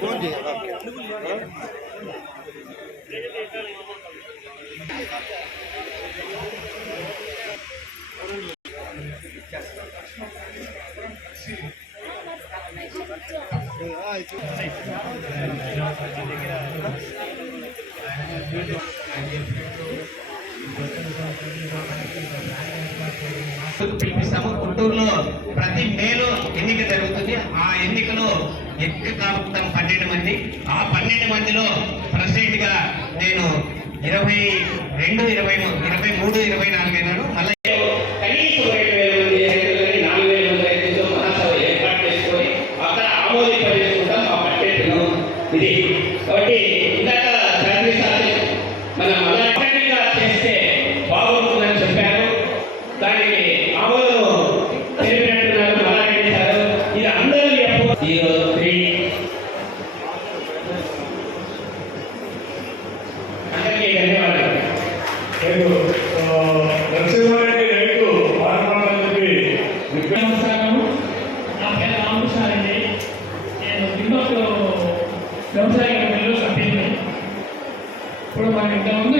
Phone చేయాలి. పిలిపిస్తాము. గుంటూరులో ప్రతి మేలో ఎన్నిక జరుగుతుంది. ఆ ఎన్నికలో ఎక్కువ 12 మంది. ఆ 12 మందిలో ప్రెసిడెంట్ గా నేను 22, 23, 24 అయినాను. మళ్ళీ కనీసం 2,000 మంది 4,000 మంది రైతులతో మహాసభ ఏర్పాటు చేసుకొని అక్కడ ఆమోదింపజేసుకుంటాం మా బడ్జెట్ను. ఇది కాబట్టి ఇందాక మనం అలాంటిగా చేస్తే బాగుంటుందని చెప్పారు. దానికి ఆమోదం తెలిపినట్టున్నారు మల్లారెడ్డి సార్. ఇది అందరూ 03 అందరికీ ధన్యవాదాలు. నరసింహారెడ్డి రైతు ఆత్మహత్యకి నమస్కారము. నా పేరు రామకృష్ణారెడ్డి. నేను తిరుపతిలో వ్యవసాయ సభ్యుని. ఇప్పుడు మనం ఇంతకుముందు